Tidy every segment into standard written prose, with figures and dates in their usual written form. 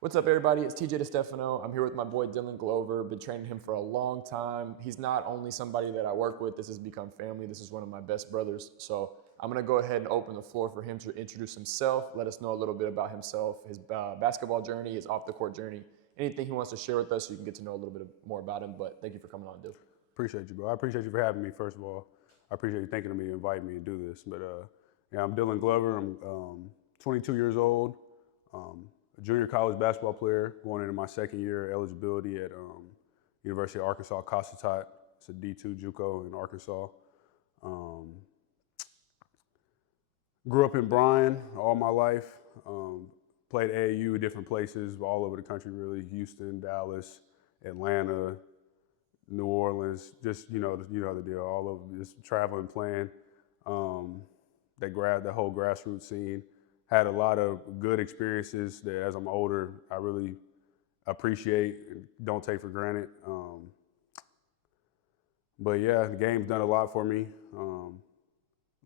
What's up, everybody? It's TJ DeStefano. I'm here with my boy Dylan Glover. Been training him for a long time. He's not only somebody that I work with, this has become family. This is one of my best brothers. So I'm going to go ahead and open the floor for him to introduce himself, let us know a little bit about himself, his basketball journey, his off the court journey, anything he wants to share with us so you can get to know a little bit more about him. But thank you for coming on, Dylan. Appreciate you, bro. I appreciate you for having me, first of all. I appreciate you thinking of me and inviting me to do this. But yeah, I'm Dylan Glover. I'm 22 years old, a junior college basketball player, going into my second year eligibility at University of Arkansas Cossatot. It's a D2 JUCO in Arkansas. Grew up in Bryan all my life. Played AAU at different places all over the country, really. Houston, Dallas, Atlanta, New Orleans, just you know the deal. All over, just traveling, playing. The whole grassroots scene. Had a lot of good experiences that, as I'm older, I really appreciate and don't take for granted. But yeah, the game's done a lot for me.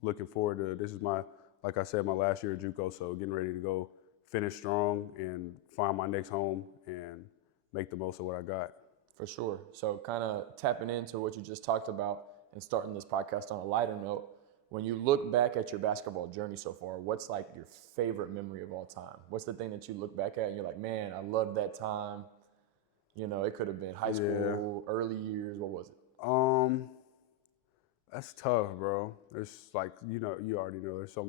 Looking forward to this is like I said, my last year at JUCO, so getting ready to go finish strong and find my next home and make the most of what I got. For sure. So kind of tapping into what you just talked about and starting this podcast on a lighter note, when you look back at your basketball journey so far, what's like your favorite memory of all time? What's the thing that you look back at and you're like, man, I love that time. You know, it could have been high school, early years. What was it? That's tough, bro. There's like, you already know there's so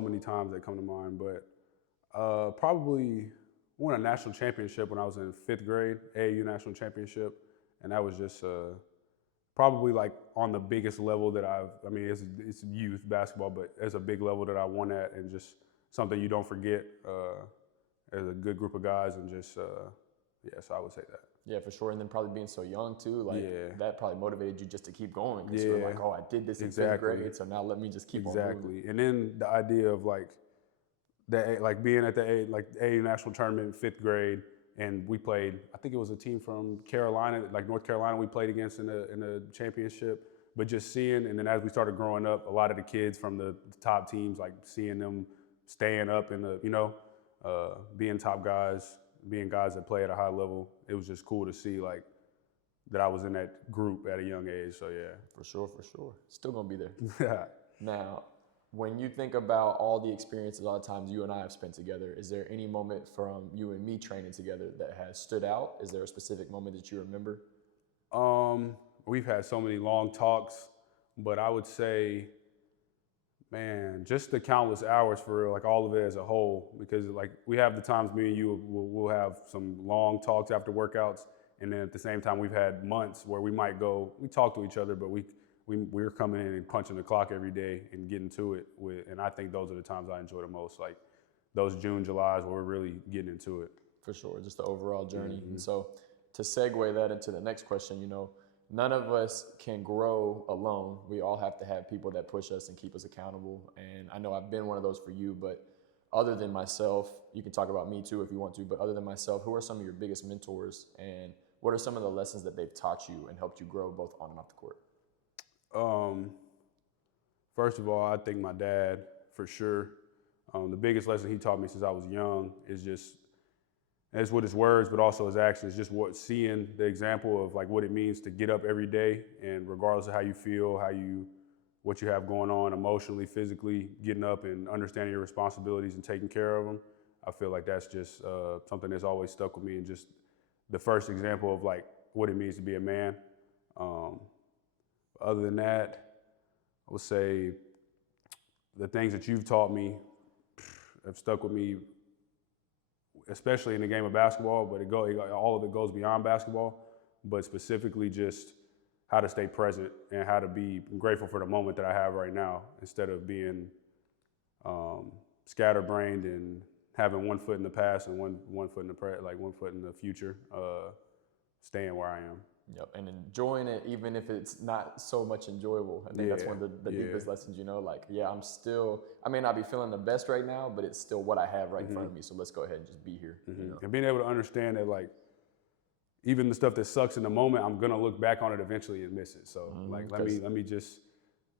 many times that come to mind, but probably won a national championship when I was in 5th grade, AAU national championship, and that was just probably like on the biggest level that it's youth basketball, but it's a big level that I won at, and just something you don't forget as a good group of guys, and just yeah, so I would say that. Yeah, for sure. And then probably being so young too, like that probably motivated you just to keep going. Because Yeah. you're like, oh, I did this in 5th grade, so now let me just keep on moving. Exactly. And then the idea of like being at the AAU national tournament in 5th grade, and we played, I think it was a team from Carolina, like North Carolina we played against in the championship. But just seeing, and then as we started growing up, a lot of the kids from the top teams, like seeing them staying up in being top guys, being guys that play at a high level, it was just cool to see like that I was in that group at a young age. So yeah. For sure. Still gonna be there. Yeah. Now, when you think about all the experiences, all the times you and I have spent together, is there any moment from you and me training together that has stood out? Is there a specific moment that you remember? We've had so many long talks, but I would say, man, just the countless hours for real, like all of it as a whole, because like we have the times me and you will have some long talks after workouts, and then at the same time we've had months where we talk to each other, but we're coming in and punching the clock every day and getting to it and I think those are the times I enjoy the most, like those June, Julys where we're really getting into it. For sure, just the overall journey. Mm-hmm. And so to segue that into the next question, none of us can grow alone. We all have to have people that push us and keep us accountable. And I know I've been one of those for you, but other than myself, you can talk about me too if you want to, but other than myself, who are some of your biggest mentors and what are some of the lessons that they've taught you and helped you grow both on and off the court? First of all, I think my dad, for sure. The biggest lesson he taught me since I was young is just, as with his words, but also his actions, just seeing the example of like what it means to get up every day, and regardless of how you feel, what you have going on emotionally, physically, getting up and understanding your responsibilities and taking care of them. I feel like that's just something that's always stuck with me, and just the first example of like what it means to be a man. Other than that, I would say the things that you've taught me have stuck with me, especially in the game of basketball, but all of it goes beyond basketball, but specifically just how to stay present and how to be grateful for the moment that I have right now, instead of being scatterbrained and having one foot in the past and one foot in one foot in the future, staying where I am. Yep, and enjoying it even if it's not so much enjoyable. I think that's one of the deepest lessons, like, I may not be feeling the best right now, but it's still what I have right in front of me, so let's go ahead and just be here. And being able to understand that, like, even the stuff that sucks in the moment, I'm gonna look back on it eventually and miss it. So let me just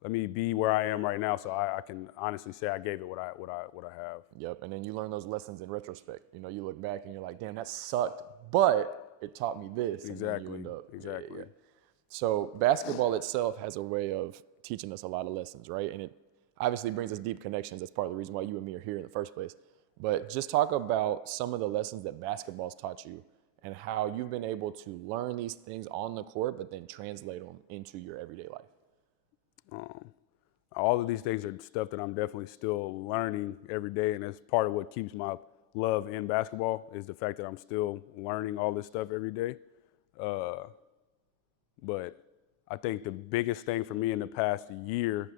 let me be where I am right now, so I can honestly say I gave it what I have. Yep. And then you learn those lessons in retrospect. You know, you look back and you're like, damn, that sucked, but it taught me this. And then you Exactly. end up, Exactly. So basketball itself has a way of teaching us a lot of lessons, right? And it obviously brings us deep connections. That's part of the reason why you and me are here in the first place. But just talk about some of the lessons that basketball's taught you and how you've been able to learn these things on the court, but then translate them into your everyday life. Um, all of these things are stuff that I'm definitely still learning every day, and that's part of what keeps my love in basketball is the fact that I'm still learning all this stuff every day. But I think the biggest thing for me in the past year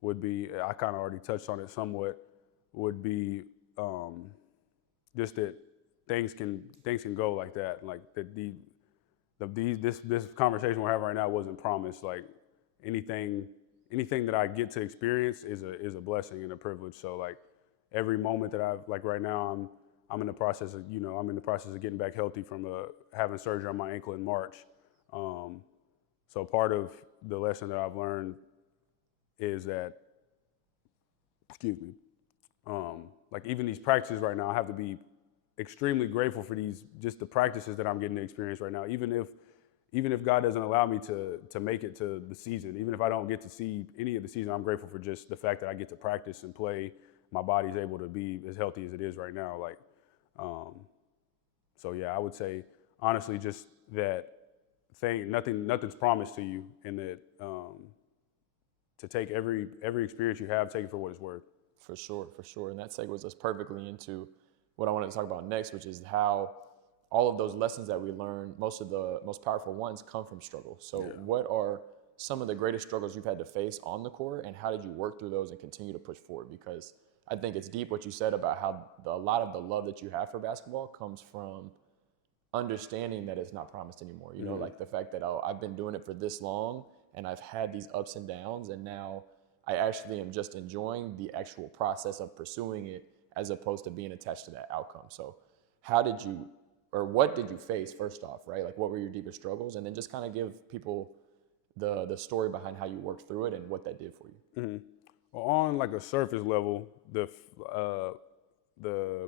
would be, I kind of already touched on it somewhat, would be just that things can go like that. Like that this conversation we're having right now wasn't promised. Like anything that I get to experience is a blessing and a privilege. So like every moment that I've, like right now I'm in the process of getting back healthy from having surgery on my ankle in March. So part of the lesson that I've learned is that, like even these practices right now, I have to be extremely grateful for just the practices that I'm getting to experience right now. Even if God doesn't allow me to make it to the season, even if I don't get to see any of the season, I'm grateful for just the fact that I get to practice and play. My body's able to be as healthy as it is right now. Like, so yeah, I would say honestly just that nothing's promised to you, and that to take every experience you have, take it for what it's worth. For sure, for sure. And that segues us perfectly into what I wanted to talk about next, which is how all of those lessons that we learn, most of the most powerful ones come from struggle. So what are some of the greatest struggles you've had to face on the court, and how did you work through those and continue to push forward? Because I think it's deep what you said about how a lot of the love that you have for basketball comes from understanding that it's not promised anymore. You know, like the fact that, oh, I've been doing it for this long and I've had these ups and downs, and now I actually am just enjoying the actual process of pursuing it as opposed to being attached to that outcome. So how did you, or what did you face first off, right? Like what were your deepest struggles? And then just kind of give people the story behind how you worked through it and what that did for you. Mm-hmm. Well, on like a surface level, the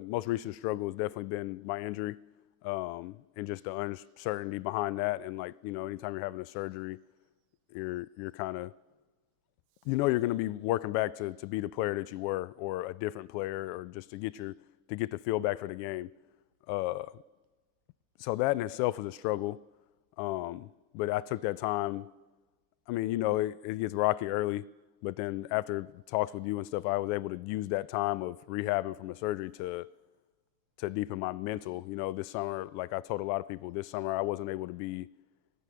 most recent struggle has definitely been my injury, and just the uncertainty behind that. And like, you know, anytime you're having a surgery, you're kind of, you know, you're going to be working back to be the player that you were, or a different player, or just to get the feel back for the game. So that in itself was a struggle. But I took that time. I mean, you know, it gets rocky early, but then after talks with you and stuff, I was able to use that time of rehabbing from a surgery to deepen my mental. You know, this summer, like I told a lot of people, this summer I wasn't able to be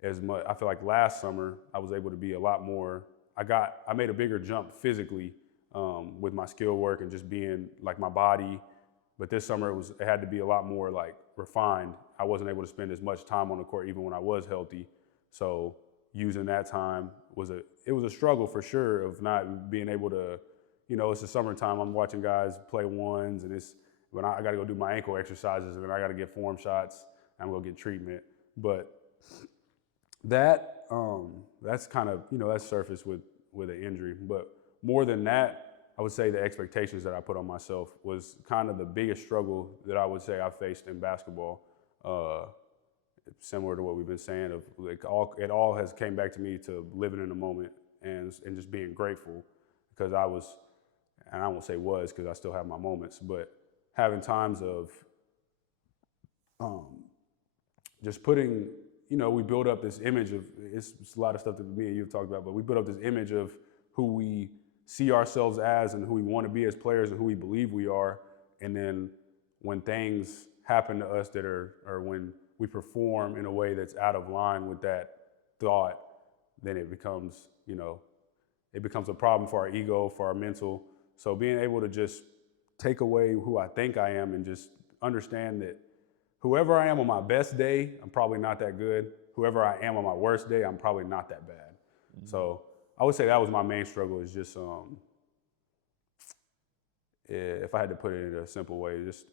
as much. I feel like last summer I was able to be a lot more. I made a bigger jump physically with my skill work and just being like my body. But this summer it had to be a lot more like refined. I wasn't able to spend as much time on the court even when I was healthy. So using that time was a struggle for sure, of not being able to, you know, it's the summertime. I'm watching guys play ones, and when I got to go do my ankle exercises, and then I got to get form shots. I'm gonna get treatment. But that's kind of, you know, that's surface with an injury. But more than that, I would say the expectations that I put on myself was kind of the biggest struggle that I would say I faced in basketball. Similar to what we've been saying, of like it all has came back to me to living in the moment and just being grateful, because I was, and I won't say was because I still have my moments, but having times of just putting, you know, we build up this image of, it's a lot of stuff that me and you have talked about, but we build up this image of who we see ourselves as and who we want to be as players and who we believe we are. And then when things happen to us or when we perform in a way that's out of line with that thought, then it becomes, you know, it becomes a problem for our ego, for our mental. So being able to just take away who I think I am and just understand that whoever I am on my best day, I'm probably not that good. Whoever I am on my worst day, I'm probably not that bad. Mm-hmm. So I would say that was my main struggle, is just, if I had to put it in a simple way, just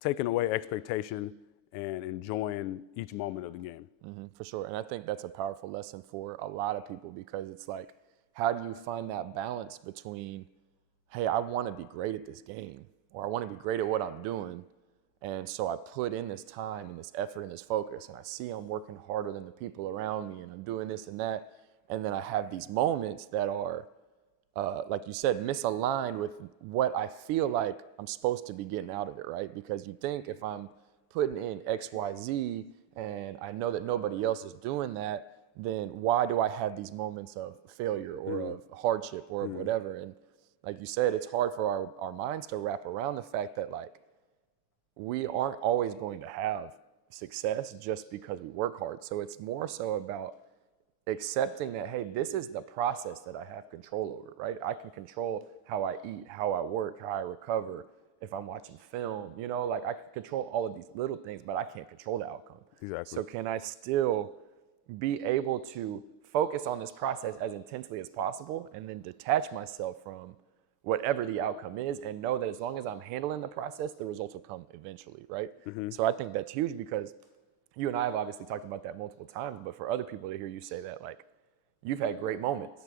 taking away expectation and enjoying each moment of the game. For sure. And I think that's a powerful lesson for a lot of people, because it's like, how do you find that balance between, hey, I want to be great at this game, or I want to be great at what I'm doing, and so I put in this time and this effort and this focus, and I see I'm working harder than the people around me, and I'm doing this and that, and then I have these moments that are, like you said, misaligned with what I feel like I'm supposed to be getting out of it, right? Because you think if I'm putting in X, Y, Z, and I know that nobody else is doing that, then why do I have these moments of failure or of hardship or of whatever? And like you said, it's hard for our minds to wrap around the fact that, like, we aren't always going to have success just because we work hard. So it's more so about accepting that, hey, this is the process that I have control over, right? I can control how I eat, how I work, how I recover, if I'm watching film, you know, like I can control all of these little things, but I can't control the outcome. Exactly. So can I still be able to focus on this process as intensely as possible, and then detach myself from whatever the outcome is, and know that as long as I'm handling the process, the results will come eventually, right? So I think that's huge, because you and I have obviously talked about that multiple times, but for other people to hear you say that, like, you've had great moments.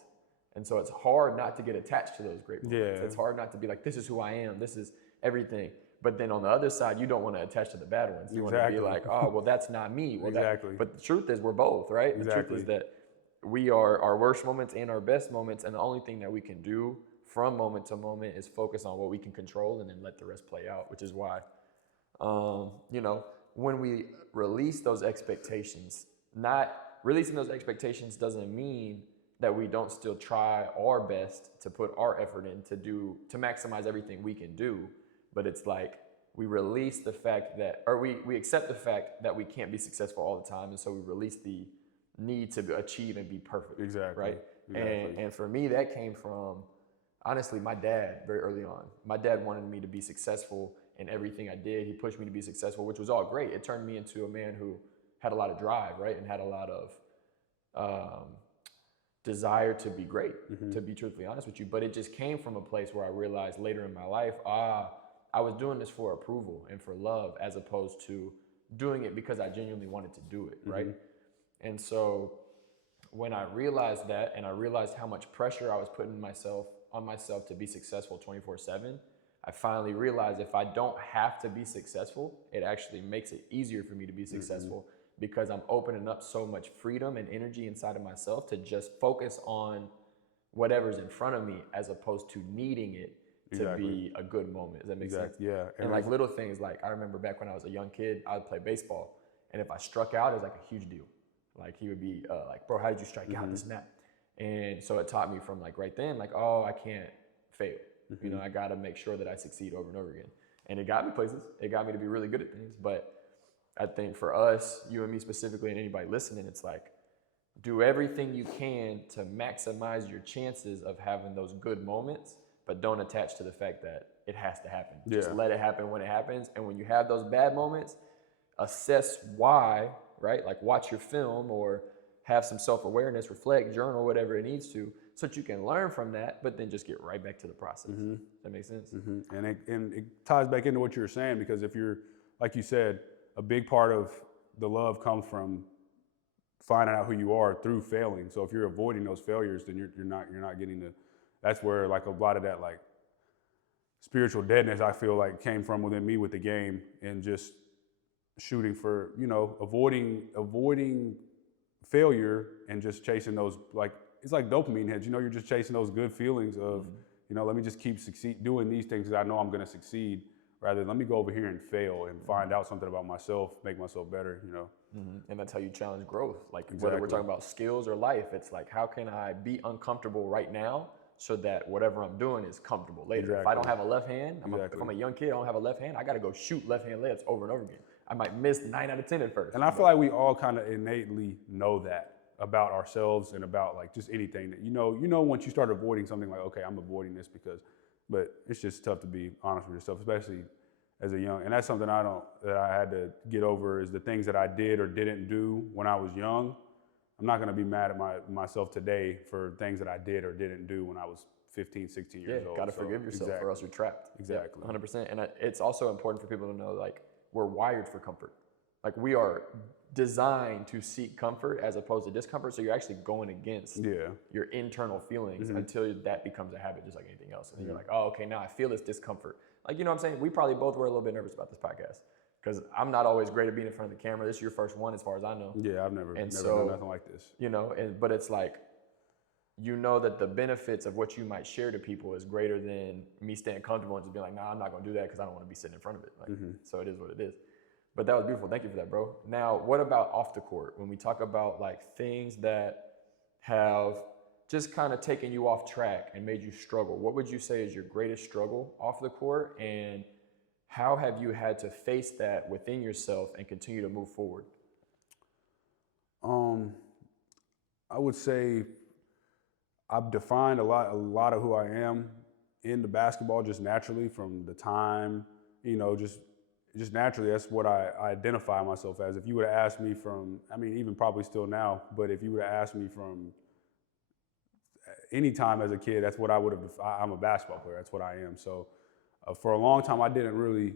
And so it's hard not to get attached to those great moments. Yeah. It's hard not to be like, this is who I am, this is everything. But then on the other side, you don't want to attach to the bad ones. You want to be like, oh, well, that's not me. Well, Exactly. But the truth is, we're both, right? Exactly. The truth is that we are our worst moments and our best moments, and the only thing that we can do from moment to moment is focus on what we can control, and then let the rest play out, which is why, you know, when we release those expectations, not releasing those expectations doesn't mean that we don't still try our best to put our effort in to maximize everything we can do. But it's like, we release the fact that, or we accept the fact that we can't be successful all the time. And so we release the need to achieve and be perfect. Exactly. Right. Exactly. And for me, that came from, honestly, my dad very early on. My dad wanted me to be successful in everything I did. He pushed me to be successful, which was all great. It turned me into a man who had a lot of drive, right? And had a lot of desire to be great, to be truthfully honest with you. But it just came from a place where I realized later in my life, I was doing this for approval and for love, as opposed to doing it because I genuinely wanted to do it, right? And so when I realized that, and I realized how much pressure I was putting on myself to be successful 24/7, I finally realized if I don't have to be successful, it actually makes it easier for me to be successful, because I'm opening up so much freedom and energy inside of myself to just focus on whatever's in front of me, as opposed to needing it to be a good moment. Does that make sense? Yeah. And like little things, like I remember back when I was a young kid, I would play baseball, and if I struck out, it was like a huge deal. Like he would be like, bro, how did you strike out, this and that? And so it taught me from like right then, like, oh, I can't fail. You know, I got to make sure that I succeed over and over again. And it got me places. It got me to be really good at things. But I think for us, you and me specifically, and anybody listening, it's like, do everything you can to maximize your chances of having those good moments, but don't attach to the fact that it has to happen. Just let it happen when it happens. And when you have those bad moments, assess why, right? Like watch your film, or have some self-awareness, reflect, journal, whatever it needs to, so that you can learn from that, but then just get right back to the process. That makes sense? And it ties back into what you were saying, because if you're, like you said, a big part of the love comes from finding out who you are through failing. So if you're avoiding those failures, then you're not getting the. That's where like a lot of that like spiritual deadness, I feel like, came from within me with the game, and just shooting for, you know, avoiding failure and just chasing those, like, it's like dopamine hits. You know, you're just chasing those good feelings of, you know, let me just keep doing these things because I know I'm going to succeed, rather than let me go over here and fail and find out something about myself, make myself better, you know. And that's how you challenge growth. Like whether we're talking about skills or life, it's like, how can I be uncomfortable right now so that whatever I'm doing is comfortable later? If I don't have a left hand, if I'm a young kid, I don't have a left hand, I got to go shoot left hand layups over and over again. I might miss 9 out of 10 at first. And I feel like we all kind of innately know that about ourselves, and about like just anything that, you know, once you start avoiding something, like, okay, I'm avoiding this because, but it's just tough to be honest with yourself, especially as a young, and that's something that I had to get over, is the things that I did or didn't do when I was young. I'm not going to be mad at myself today for things that I did or didn't do when I was 15, 16 years old. Got to forgive yourself, or else you're trapped. Exactly. 100%. And it's also important for people to know, like, we're wired for comfort. like we are designed to seek comfort as opposed to discomfort. So you're actually going against your internal feelings until that becomes a habit, just like anything else. And then you're like, oh, okay, now I feel this discomfort. Like, you know what I'm saying? We probably both were a little bit nervous about this podcast because I'm not always great at being in front of the camera. This is your first one as far as I know. Yeah, I've never done nothing like this. You know, but it's like, you know that the benefits of what you might share to people is greater than me staying comfortable and just being like, nah, I'm not gonna do that because I don't want to be sitting in front of it. Like, so it is what it is. But that was beautiful. Thank you for that, bro. Now, what about off the court? When we talk about like things that have just kind of taken you off track and made you struggle, what would you say is your greatest struggle off the court? And how have you had to face that within yourself and continue to move forward? I would say I've defined a lot of who I am in the basketball just naturally from the time, you know, just naturally. That's what I identify myself as. If you would have asked me from, I mean, even probably still now, but if you would have asked me from any time as a kid, that's what I would have. I'm a basketball player. That's what I am. So for a long time, I didn't really,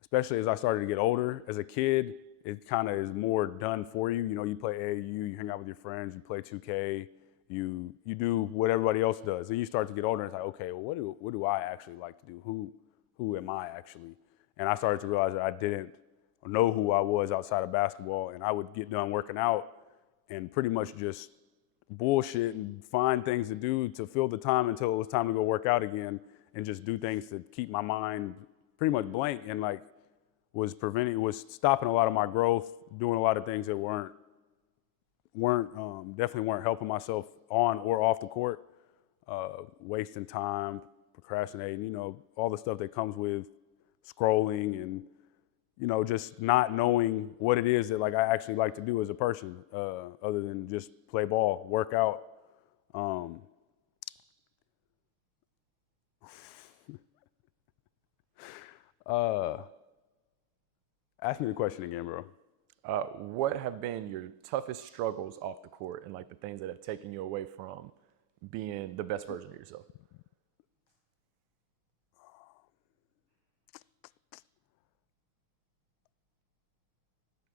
especially as I started to get older. As a kid, it kind of is more done for you. You know, you play AAU, you hang out with your friends, you play 2K. You do what everybody else does. Then you start to get older and it's like, okay, well, what do I actually like to do? Who am I actually? And I started to realize that I didn't know who I was outside of basketball, and I would get done working out and pretty much just bullshit and find things to do to fill the time until it was time to go work out again and just do things to keep my mind pretty much blank, and like was stopping a lot of my growth, doing a lot of things that definitely weren't helping myself on or off the court, wasting time, procrastinating, you know, all the stuff that comes with scrolling and, you know, just not knowing what it is that like I actually like to do as a person, other than just play ball, work out. Ask me the question again, bro. What have been your toughest struggles off the court and like the things that have taken you away from being the best version of yourself?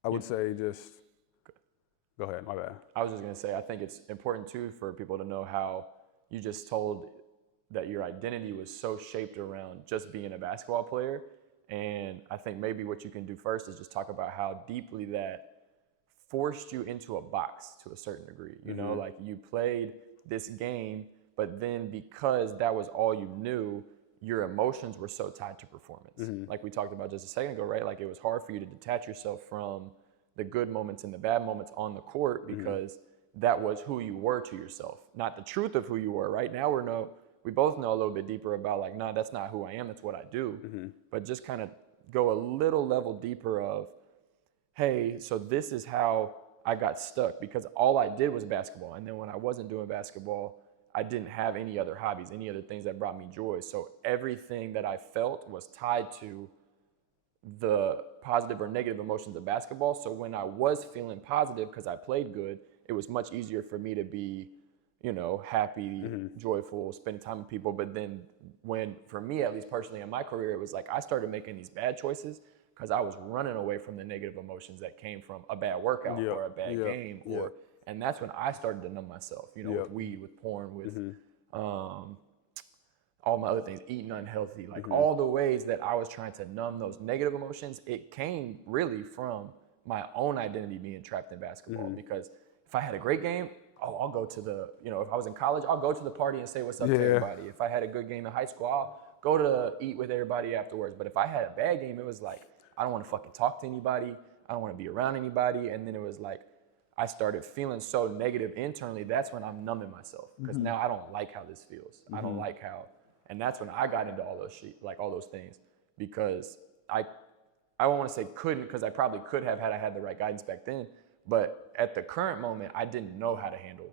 I would say just, go ahead, my bad. I was just gonna say, I think it's important too for people to know how you just told that your identity was so shaped around just being a basketball player. And I think maybe what you can do first is just talk about how deeply that forced you into a box to a certain degree. You know, like you played this game, but then because that was all you knew, your emotions were so tied to performance. Like we talked about just a second ago, right? Like it was hard for you to detach yourself from the good moments and the bad moments on the court because that was who you were to yourself, not the truth of who you were. Right now we both know a little bit deeper about like, nah, that's not who I am, that's what I do. But just kind of go a little level deeper of, hey, so this is how I got stuck because all I did was basketball. And then when I wasn't doing basketball, I didn't have any other hobbies, any other things that brought me joy. So everything that I felt was tied to the positive or negative emotions of basketball. So when I was feeling positive because I played good, it was much easier for me to be, you know, happy, joyful, spending time with people. But then when, for me, at least personally in my career, it was like I started making these bad choices because I was running away from the negative emotions that came from a bad workout or a bad game. And that's when I started to numb myself, you know, with weed, with porn, with all my other things, eating unhealthy, like all the ways that I was trying to numb those negative emotions. It came really from my own identity being trapped in basketball. Because if I had a great game, I'll go to the, you know, if I was in college, I'll go to the party and say what's up to everybody. If I had a good game in high school, I'll go to eat with everybody afterwards. But if I had a bad game, it was like, I don't want to fucking talk to anybody. I don't want to be around anybody. And then it was like, I started feeling so negative internally. That's when I'm numbing myself because now I don't like how this feels. I don't like how, and that's when I got into all those all those things because I won't want to say couldn't because I probably could have had I had the right guidance back then. But at the current moment, I didn't know how to handle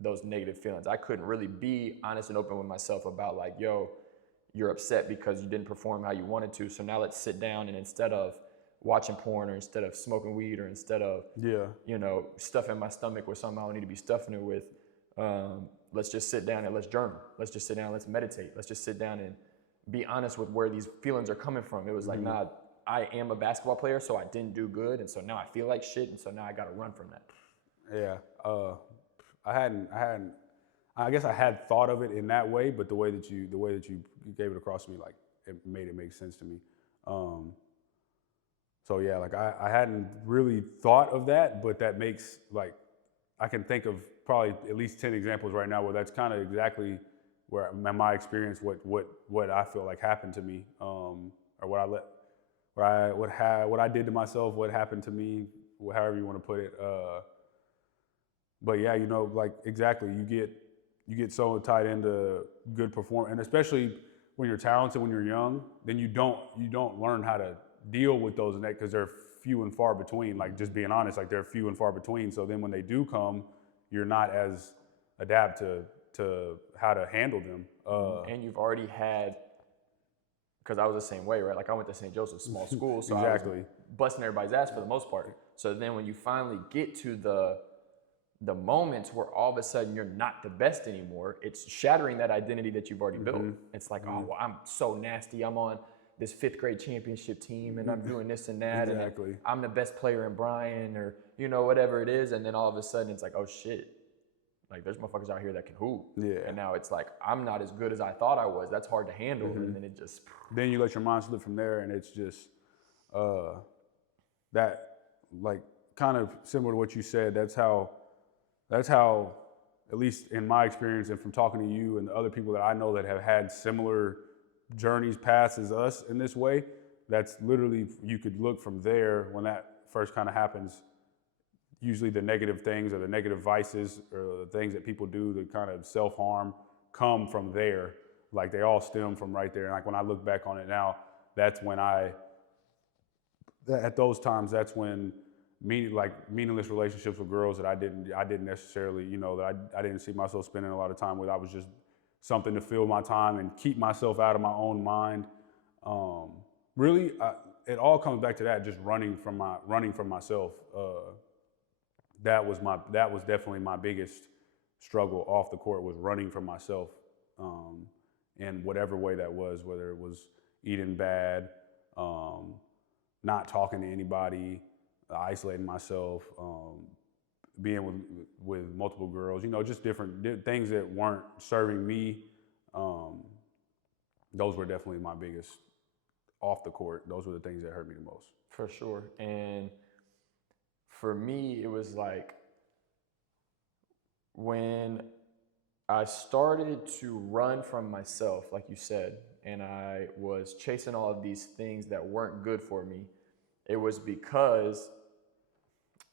those negative feelings. I couldn't really be honest and open with myself about like, yo, you're upset because you didn't perform how you wanted to. So now let's sit down and instead of watching porn or instead of smoking weed or instead of, you know, stuffing my stomach with something I don't need to be stuffing it with, let's just sit down and let's journal. Let's just sit down, let's meditate. Let's just sit down and be honest with where these feelings are coming from. It was like, nah, I am a basketball player, so I didn't do good, and so now I feel like shit, and so now I got to run from that. Yeah, I guess I had thought of it in that way, but the way that you gave it across to me, like it made it make sense to me. So yeah, like I hadn't really thought of that, but that makes like I can think of probably at least 10 examples right now where that's kind of exactly where my experience, what I feel like happened to me, or what I did to myself, what happened to me, however you want to put it. But yeah, you know, like exactly, you get so tied into good performance, and especially when you're talented, when you're young, then you don't learn how to deal with those because they're few and far between. Like just being honest, like they're few and far between. So then when they do come, you're not as adept to how to handle them. And you've already had, because I was the same way, right? Like I went to St. Joseph's, small school, so Exactly. I was busting everybody's ass for the most part. So then when you finally get to the moments where all of a sudden you're not the best anymore, it's shattering that identity that you've already built. It's like, oh, well, I'm so nasty. I'm on this 5th grade championship team and I'm doing this and that. Exactly. And I'm the best player in Bryan or, you know, whatever it is. And then all of a sudden it's like, oh shit, like there's motherfuckers out here that can hoop. Yeah. And now it's like, I'm not as good as I thought I was. That's hard to handle. And then it just. Then you let your mind slip from there, and it's just that, like, kind of similar to what you said. That's how, at least in my experience and from talking to you and the other people that I know that have had similar journeys past as us in this way, that's literally, you could look from there when that first kind of happens. Usually the negative things or the negative vices or the things that people do to kind of self-harm come from there. Like they all stem from right there. And like when I look back on it now, that's when at those times, that's when meaningless relationships with girls that I didn't necessarily, you know, that I didn't see myself spending a lot of time with. I was just something to fill my time and keep myself out of my own mind. Really, it all comes back to that, just running from myself. That was definitely my biggest struggle off the court, was running from myself, in whatever way that was, whether it was eating bad, not talking to anybody, isolating myself, being with multiple girls, you know, just different things that weren't serving me. Those were definitely my biggest off the court. Those were the things that hurt me the most. For sure. And for me, it was like when I started to run from myself, like you said, and I was chasing all of these things that weren't good for me, it was because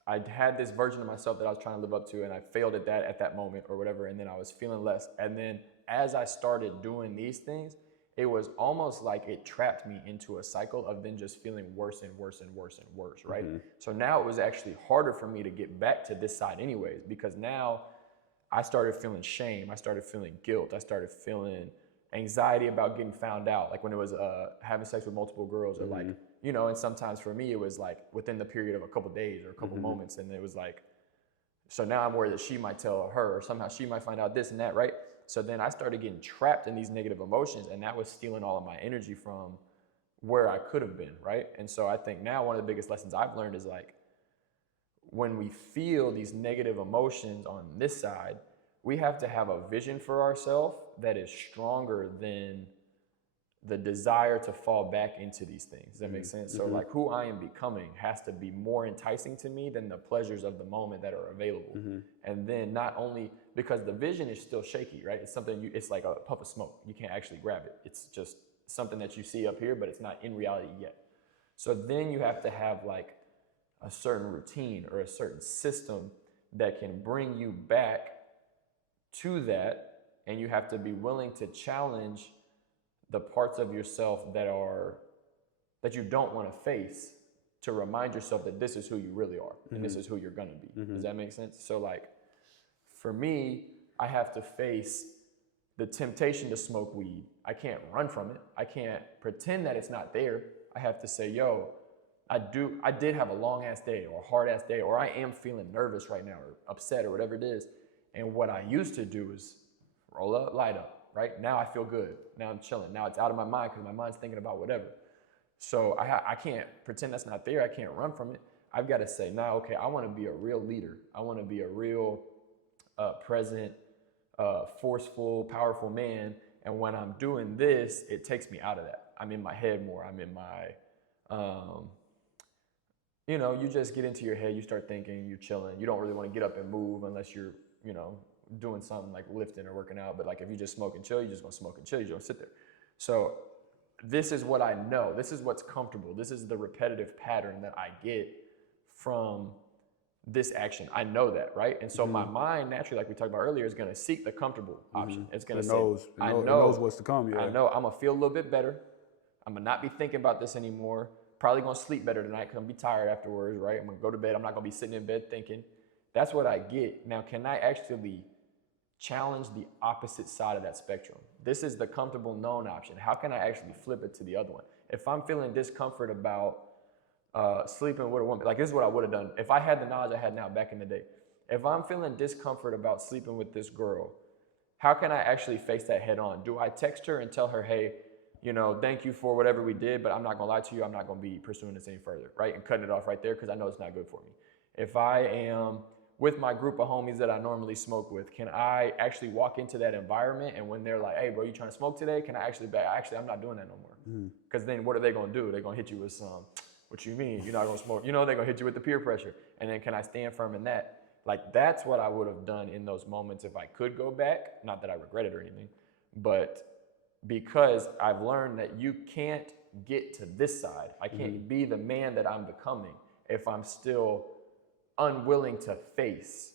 I had this version of myself that I was trying to live up to, and I failed at that moment or whatever, and then I was feeling less. And then as I started doing these things, it was almost like it trapped me into a cycle of then just feeling worse and worse and worse and worse, right? So now it was actually harder for me to get back to this side anyways, because now I started feeling shame. I started feeling guilt. I started feeling anxiety about getting found out. Like when it was having sex with multiple girls, or like, you know, and sometimes for me, it was like within the period of a couple days or a couple moments. And it was like, so now I'm worried that she might tell her, or somehow she might find out this and that, right? So then I started getting trapped in these negative emotions, and that was stealing all of my energy from where I could have been, right? And so I think now one of the biggest lessons I've learned is like, when we feel these negative emotions on this side, we have to have a vision for ourselves that is stronger than the desire to fall back into these things. Does that make sense? So like who I am becoming has to be more enticing to me than the pleasures of the moment that are available. And then not only, because the vision is still shaky, right? It's something it's like a puff of smoke. You can't actually grab it. It's just something that you see up here, but it's not in reality yet. So then you have to have like a certain routine or a certain system that can bring you back to that. And you have to be willing to challenge the parts of yourself that you don't want to face, to remind yourself that this is who you really are and this is who you're gonna be. Does that make sense? So like, for me, I have to face the temptation to smoke weed. I can't run from it. I can't pretend that it's not there. I have to say, yo, I did have a long ass day or a hard ass day, or I am feeling nervous right now or upset or whatever it is. And what I used to do is roll up, light up, right? Now I feel good. Now I'm chilling. Now it's out of my mind because my mind's thinking about whatever. So I can't pretend that's not there. I can't run from it. I've got to say, nah, okay, I want to be a real leader. I want to be a real present, forceful, powerful man. And when I'm doing this, it takes me out of that. I'm in my head more. I'm in my, you just get into your head. You start thinking, you're chilling. You don't really want to get up and move unless you're, doing something like lifting or working out. But like if you just smoke and chill, you're just gonna smoke and chill. You don't sit there. So this is what I know. This is what's comfortable. This is the repetitive pattern that I get from this action. I know that, right? And so my mind naturally, like we talked about earlier, is going to seek the comfortable option. It's going to say, it knows what's to come. Yeah. I know I'm going to feel a little bit better. I'm going to not be thinking about this anymore. Probably going to sleep better tonight because I'm going to be tired afterwards, right? I'm going to go to bed. I'm not going to be sitting in bed thinking. That's what I get. Now, can I actually challenge the opposite side of that spectrum? This is the comfortable known option. How can I actually flip it to the other one? If I'm feeling discomfort about sleeping with a woman, like this is what I would have done if I had the knowledge I had now back in the day. If I'm feeling discomfort about sleeping with this girl, how can I actually face that head on? Do I text her and tell her, hey, thank you for whatever we did, but I'm not gonna lie to you, I'm not gonna be pursuing this any further, right? And cutting it off right there because I know it's not good for me. If I am with my group of homies that I normally smoke with, can I actually walk into that environment and when they're like, hey bro, you trying to smoke today? Can I actually be, actually I'm not doing that no more. Because then what are they gonna do? They're gonna hit you with some, what you mean? You're not gonna smoke? They're gonna hit you with the peer pressure. And then can I stand firm in that? Like that's what I would have done in those moments if I could go back. Not that I regret it or anything, but because I've learned that you can't get to this side. I can't be the man that I'm becoming if I'm still unwilling to face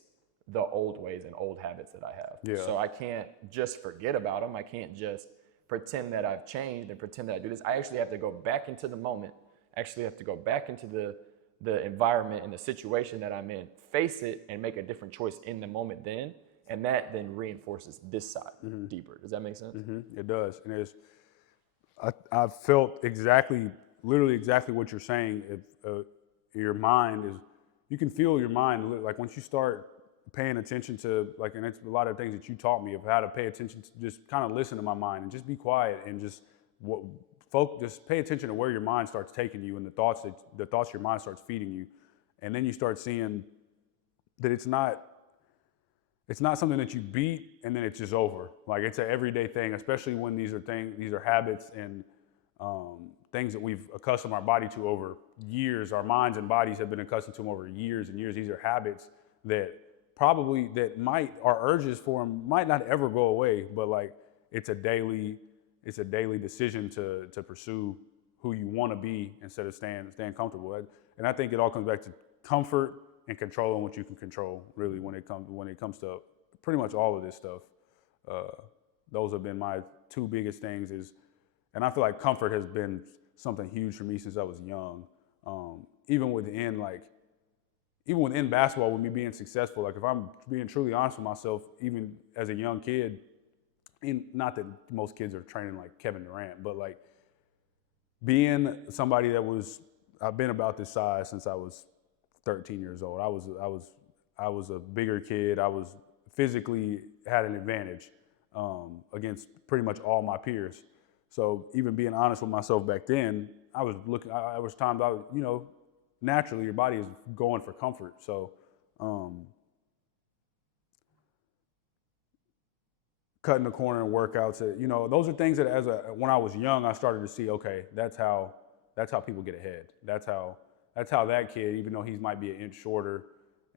the old ways and old habits that I have. Yeah. So I can't just forget about them. I can't just pretend that I've changed and pretend that I do this. I actually have to go back into the moment, actually have to go back into the environment and the situation that I'm in, face it and make a different choice in the moment then. And that then reinforces this side deeper. Does that make sense? It does. And I've felt literally exactly what you're saying. Your mind is, you can feel your mind, like once you start paying attention to, like, and it's a lot of things that you taught me of how to pay attention to, just kind of listen to my mind and just be quiet and just pay attention to where your mind starts taking you and the thoughts your mind starts feeding you. And then you start seeing that it's not something that you beat and then it's just over. Like it's an everyday thing, especially when these are habits and things that we've accustomed our body to over years. Our minds and bodies have been accustomed to them over years and years. These are habits that our urges for them might not ever go away, but like it's a daily decision to pursue who you want to be instead of staying comfortable. And I think it all comes back to comfort and controlling what you can control, really, when it comes to pretty much all of this stuff. Those have been my two biggest things and I feel like comfort has been something huge for me since I was young. Even within basketball, with me being successful, like if I'm being truly honest with myself, even as a young kid, not that most kids are training like Kevin Durant, but like being somebody I've been about this size since I was 13 years old. I was a bigger kid. I was physically had an advantage against pretty much all my peers. So even being honest with myself back then, I was times naturally your body is going for comfort. So cutting the corner and workouts, those are things that when I was young, I started to see, okay, that's how people get ahead. That's how that kid, even though he might be an inch shorter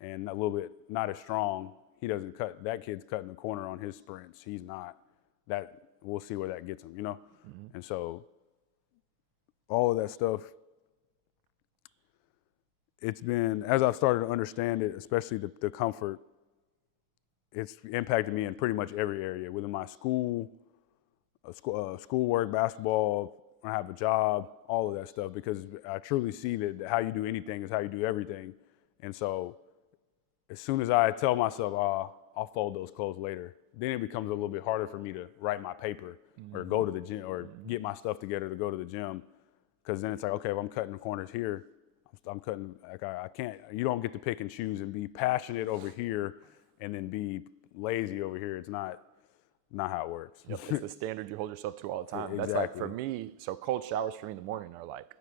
and a little bit not as strong, that kid's cutting the corner on his sprints. He's not. We'll see where that gets him, And so all of that stuff, it's been, as I've started to understand it, especially the comfort, it's impacted me in pretty much every area within my schoolwork, basketball, when I have a job, all of that stuff, because I truly see that how you do anything is how you do everything. And so as soon as I tell myself, I'll fold those clothes later, then it becomes a little bit harder for me to write my paper or go to the gym or get my stuff together to go to the gym. Because then it's like, okay, if I'm cutting the corners here, I'm cutting, like I can't, you don't get to pick and choose and be passionate over here and then be lazy over here. It's not, not how it works. Yep, it's the standard you hold yourself to all the time. That's like for Exactly. me. So cold showers for me in the morning are like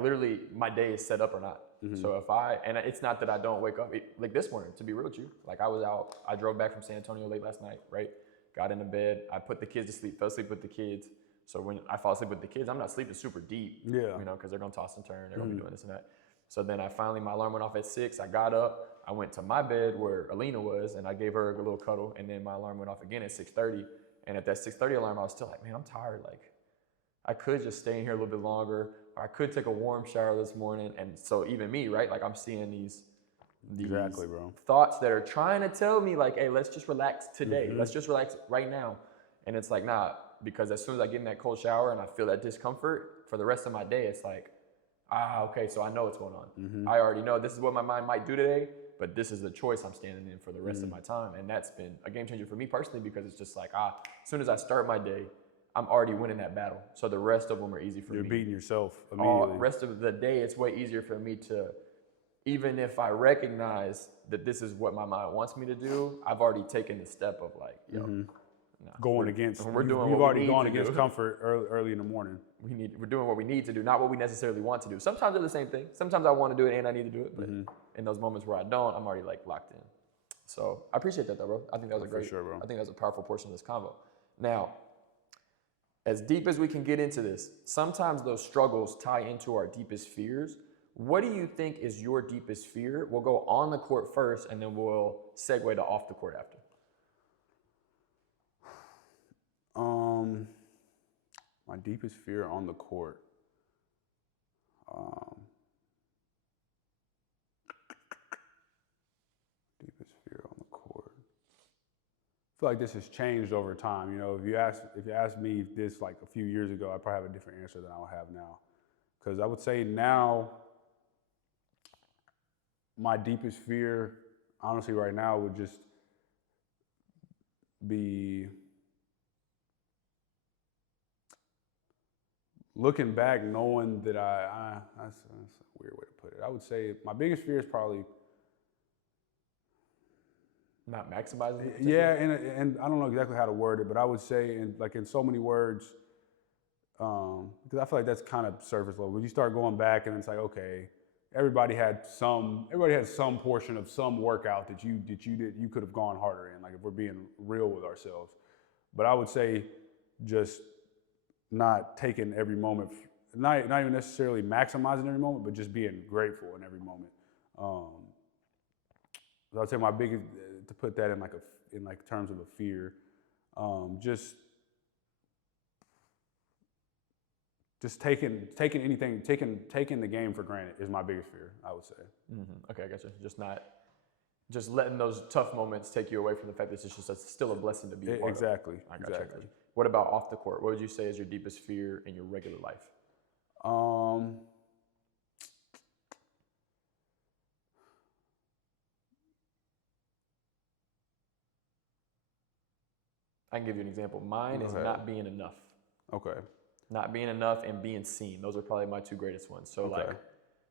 literally my day is set up or not. So if and it's not that I don't wake up like this morning, to be real with you, like I drove back from San Antonio late last night, right? Got into bed, I put the kids to sleep, fell asleep with the kids. So when I fall asleep with the kids, I'm not sleeping super deep, Yeah. you know, because they're gonna toss and turn, they're gonna be doing this and that. So then my alarm went off at 6, I got up, I went to my bed where Alina was, and I gave her a little cuddle, and then my alarm went off again at 6:30. And at that 6:30 alarm, I was still like, man, I'm tired, like, I could just stay in here a little bit longer, or I could take a warm shower this morning. And so even me, right? Like I'm seeing these Exactly, bro. thoughts that are trying to tell me like, hey, let's just relax today. Let's just relax right now. And it's like, nah, because as soon as I get in that cold shower and I feel that discomfort for the rest of my day, it's like, okay, so I know what's going on. I already know this is what my mind might do today, but this is the choice I'm standing in for the rest of my time. And that's been a game changer for me personally, because it's just like, as soon as I start my day, I'm already winning that battle. So the rest of them are easy for You're me. beating yourself The immediately. rest of the day, it's way easier for me to, even if I recognize that this is what my mind wants me to do, I've already taken the step of like, yo, Going against, we're doing you've what we already need gone to against do. comfort early in the morning. we're doing what we need to do, not what we necessarily want to do. Sometimes they're the same thing. Sometimes I want to do it and I need to do it, but in those moments where I don't, I'm already like locked in. So I appreciate that though, bro. I think that was a great, sure, bro. I think that was a powerful portion of this convo. Now, as deep as we can get into this, sometimes those struggles tie into our deepest fears. What do you think is your deepest fear? We'll go on the court first, and then we'll segue to off the court after. My deepest fear on the court. Deepest fear on the court. I feel like this has changed over time. You know, if you asked me this like a few years ago, I'd probably have a different answer than I'll have now. Because I would say now, my deepest fear, honestly, right now would just be looking back, knowing that that's a weird way to put it. I would say my biggest fear is probably, Not maximizing it? yeah, and I don't know exactly how to word it, but I would say in so many words, because I feel like that's kind of surface level. When you start going back and it's like, okay, everybody had some portion of some workout that you could have gone harder in. Like if we're being real with ourselves, but I would say just not taking every moment, not even necessarily maximizing every moment, but just being grateful in every moment. So I'd say my biggest, to put that in terms of a fear, just taking the game for granted is my biggest fear, I would say. Okay, I gotcha. Just letting those tough moments take you away from the fact that it's just still a blessing to be a part Exactly. of. I gotcha. Exactly. What about off the court? What would you say is your deepest fear in your regular life? I can give you an example. Mine is not being enough. Okay. Not being enough and being seen. Those are probably my two greatest ones. So Okay. like,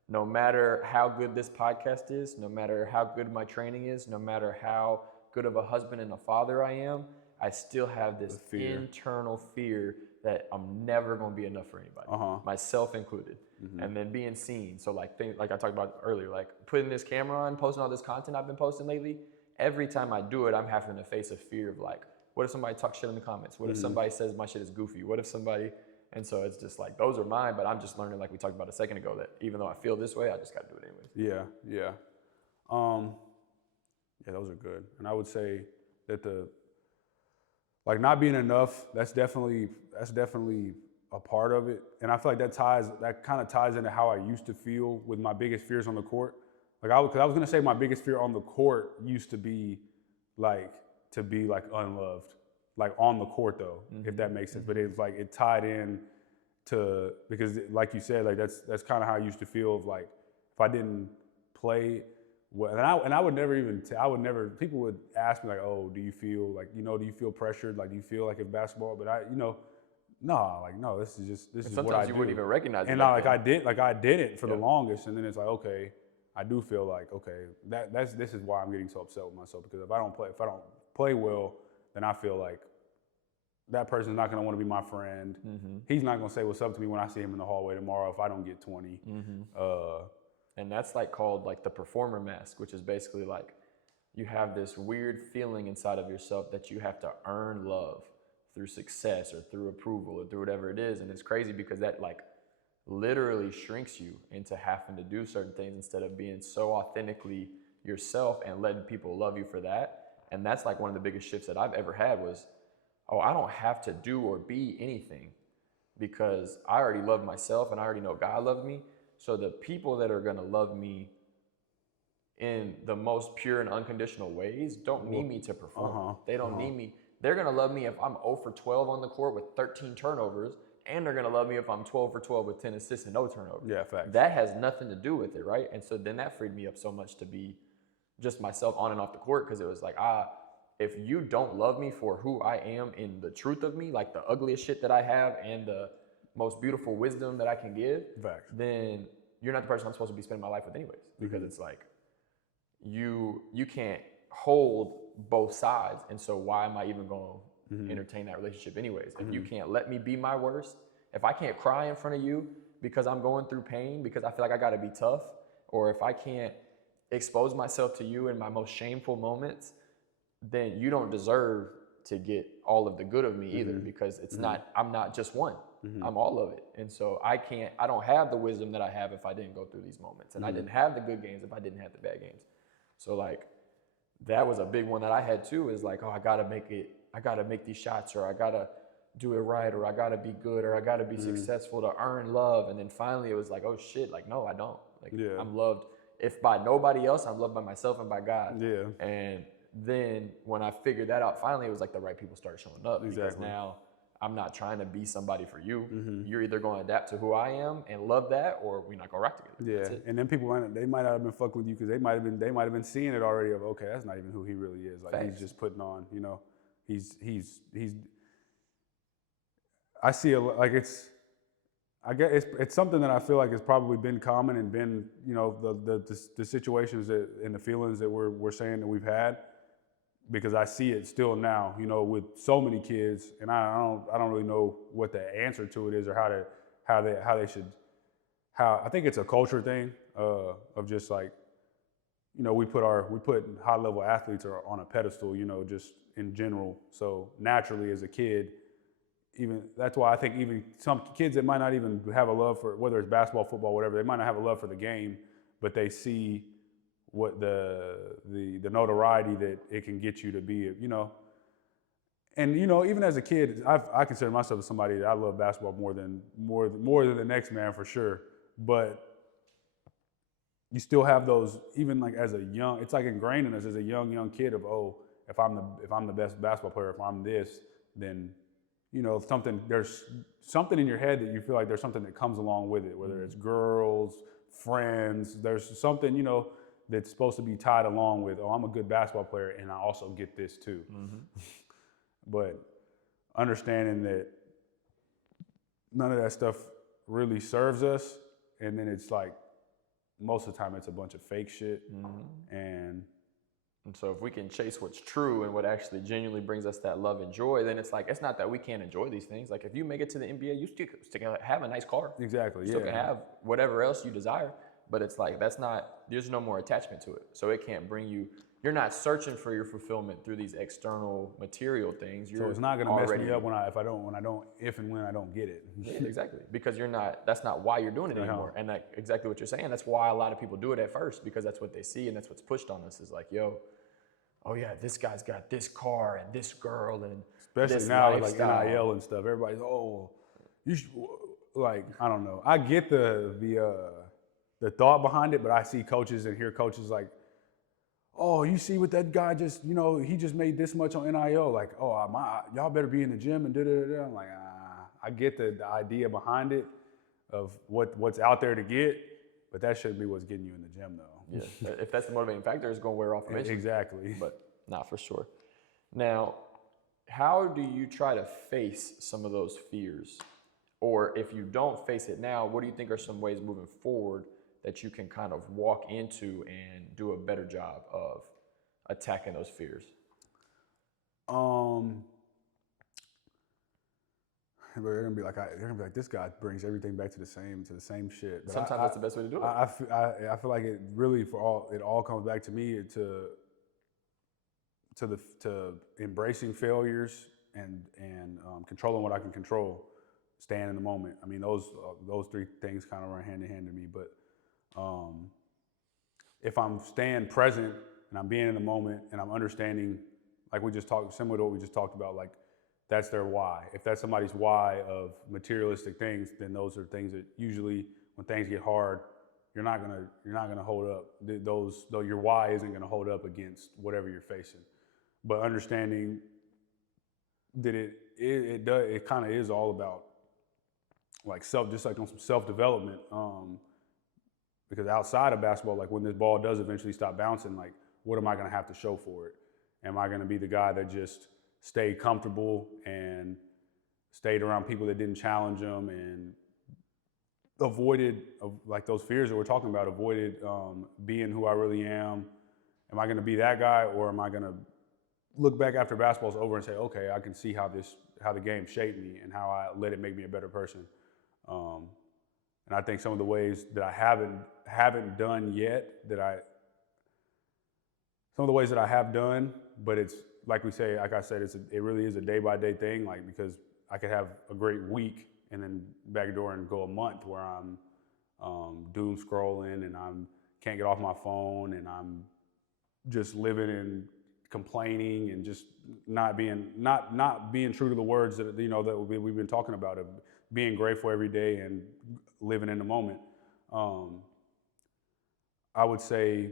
no matter how good this podcast is, no matter how good my training is, no matter how good of a husband and a father I am, I still have this internal fear that I'm never going to be enough for anybody, myself included. And then being seen. So like I talked about earlier, like putting this camera on, posting all this content I've been posting lately. Every time I do it, I'm having to face a fear of like, what if somebody talks shit in the comments? What if somebody says my shit is goofy? What if somebody... And so it's just like, those are mine, but I'm just learning, like we talked about a second ago, that even though I feel this way, I just got to do it anyways. Yeah. Yeah, those are good. And I would say that not being enough, that's definitely a part of it. And I feel like that kind of ties into how I used to feel with my biggest fears on the court. Because I was going to say my biggest fear on the court used to be to be unloved. Like on the court though, if that makes sense. But it's like it tied in to, because like you said, like that's kind of how I used to feel of like if I didn't play well, and I would never people would ask me like, oh, do you feel pressured? Like do you feel like it's basketball? But no, this is what I do. Sometimes you wouldn't even recognize it. And I did it for the longest, and then it's like, okay, I do feel like, okay, this is why I'm getting so upset with myself, because if I don't play well, then I feel like that person's not going to want to be my friend. He's not going to say what's up to me when I see him in the hallway tomorrow if I don't get 20. And that's like called like the performer mask, which is basically like you have this weird feeling inside of yourself that you have to earn love through success or through approval or through whatever it is. And it's crazy because that like literally shrinks you into having to do certain things instead of being so authentically yourself and letting people love you for that. And that's like one of the biggest shifts that I've ever had was, oh, I don't have to do or be anything because I already love myself and I already know God loves me. So the people that are going to love me in the most pure and unconditional ways don't need me to perform. They don't need me. They're going to love me if I'm 0 for 12 on the court with 13 turnovers, and they're going to love me if I'm 12 for 12 with 10 assists and no turnovers. Yeah, facts. That has nothing to do with it, right? And so then that freed me up so much to be just myself on and off the court because it was like, if you don't love me for who I am in the truth of me, like the ugliest shit that I have and the most beautiful wisdom that I can give, Facts. then you're not the person I'm supposed to be spending my life with anyways. Because it's like, you can't hold both sides. And so why am I even going to entertain that relationship anyways? If you can't let me be my worst, if I can't cry in front of you because I'm going through pain, because I feel like I got to be tough, or if I can't expose myself to you in my most shameful moments, then you don't deserve to get all of the good of me either, because it's not, I'm not just one, I'm all of it. And so I don't have the wisdom that I have if I didn't go through these moments. And I didn't have the good games if I didn't have the bad games. So like, that was a big one that I had too, is like, oh, I gotta make these shots, or I gotta do it right, or I gotta be good, or I gotta be successful to earn love. And then finally it was like, oh shit, like, no, I don't. Like, I'm loved, if by nobody else, I'm loved by myself and by God. Yeah. And then when I figured that out, finally, it was like the right people started showing up. Exactly. Because now I'm not trying to be somebody for you. You're either going to adapt to who I am and love that, or we're not going to rock together. Yeah. That's it. And then people, they might not have been fucking with you because they might have been seeing it already of, okay, that's not even who he really is. Like, Facts. he's just putting on, he's I see like I guess it's something that I feel like has probably been common and been, the situations that and the feelings that we're saying that we've had, because I see it still now, with so many kids, and I don't really know what the answer to it is, or how they should. I think it's a culture thing of just like, we put high level athletes on a pedestal, just in general. So naturally, as a kid, even that's why I think even some kids that might not even have a love for, whether it's basketball, football, whatever, they might not have a love for the game, but they see what the notoriety that it can get you to be, And even as a kid, I consider myself as somebody that I love basketball more than the next man for sure. But you still have those, even like as a young, it's like ingrained in us as a young kid of, oh, if I'm the best basketball player, if I'm this, then there's something in your head that you feel like there's something that comes along with it, whether it's girls, friends, there's something, that's supposed to be tied along with, oh, I'm a good basketball player and I also get this too. But understanding that none of that stuff really serves us, and then it's like, most of the time it's a bunch of fake shit. And so if we can chase what's true and what actually genuinely brings us that love and joy, then it's like, it's not that we can't enjoy these things. Like, if you make it to the NBA, you still have a nice car. Exactly, you still can have whatever else you desire, but it's like, there's no more attachment to it. So it can't bring you, you're not searching for your fulfillment through these external material things. So it's not gonna mess me up if and when I don't get it. Yeah, exactly. Because that's not why you're doing it anymore. And that exactly what you're saying. That's why a lot of people do it at first, because that's what they see and that's what's pushed on us, is like, yo, oh yeah, this guy's got this car and this girl and especially this now lifestyle. with like NIL and stuff. Everybody's, oh, you should, like, I don't know. I get the thought behind it, but I see coaches and hear coaches like, oh, you see what that guy just, he just made this much on NIL. Like, oh, y'all better be in the gym and da-da-da-da. I'm like, I get the idea behind it of what's out there to get, but that shouldn't be what's getting you in the gym, though. Yeah, if that's the motivating factor, it's going to wear off eventually. Exactly. But not for sure. Now, how do you try to face some of those fears? Or if you don't face it now, what do you think are some ways moving forward that you can kind of walk into and do a better job of attacking those fears? they're gonna be like, this guy brings everything back to the same shit. But Sometimes that's the best way to do it. I feel like it really it all comes back to me to embracing failures and controlling what I can control, staying in the moment. I mean, those three things kind of run hand in hand to me. But if I'm staying present and I'm being in the moment and I'm understanding, like we just talked, similar to what we just talked about, like that's their why. If that's somebody's why of materialistic things, then those are things that usually when things get hard, you're not gonna hold up. Though your why isn't gonna hold up against whatever you're facing. But understanding that it kind of is all about like just like on some self-development. Because outside of basketball, like when this ball does eventually stop bouncing, like what am I gonna have to show for it? Am I gonna be the guy that just stayed comfortable and stayed around people that didn't challenge them and avoided like those fears that we're talking about, avoided being who I really am? Am I gonna be that guy, or am I gonna look back after basketball's over and say, okay, I can see how the game shaped me and how I let it make me a better person. And I think some of the ways that I haven't done yet some of the ways that I have done, but it's like I said, it really is a day by day thing. Like, because I could have a great week and then backdoor and go a month where I'm doom scrolling and can't get off my phone and I'm just living and complaining and just not being true to the words that that we've been talking about, of being grateful every day and living in the moment. I would say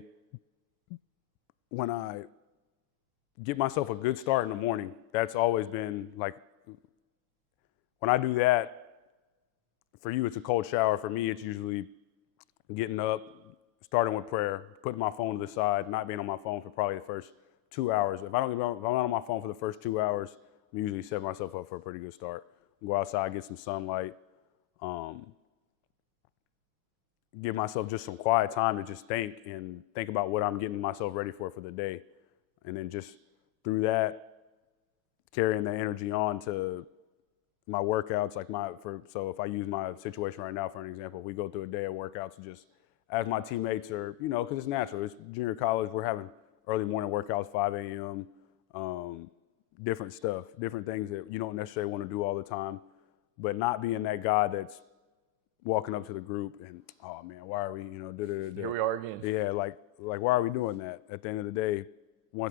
when I get myself a good start in the morning, that's always been like, when I do that, for you it's a cold shower. For me, it's usually getting up, starting with prayer, putting my phone to the side, not being on my phone for probably the first 2 hours. If I'm not on my phone for the first 2 hours, I'm usually set myself up for a pretty good start. Go outside, get some sunlight, give myself just some quiet time to just think about what I'm getting myself ready for the day. And then just through that, carrying that energy on to my workouts. So if I use my situation right now for an example, if we go through a day of workouts, just as my teammates are, because it's natural, it's junior college, we're having early morning workouts, 5 a.m., different stuff, different things that you don't necessarily want to do all the time, but not being that guy that's walking up to the group and, oh man, why are we, Here we are again. Yeah, like why are we doing that? At the end of the day, when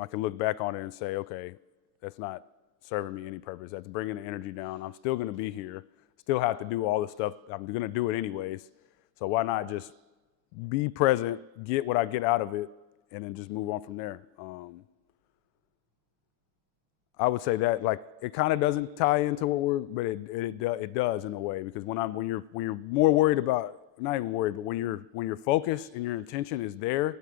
I can look back on it and say, okay, that's not serving me any purpose. That's bringing the energy down. I'm still going to be here, still have to do all the stuff. I'm going to do it anyways. So why not just be present, get what I get out of it, and then just move on from there. I would say that, like, it kind of doesn't tie into but it does in a way, because when you're more worried about, not even worried, but when your focus and your intention is there,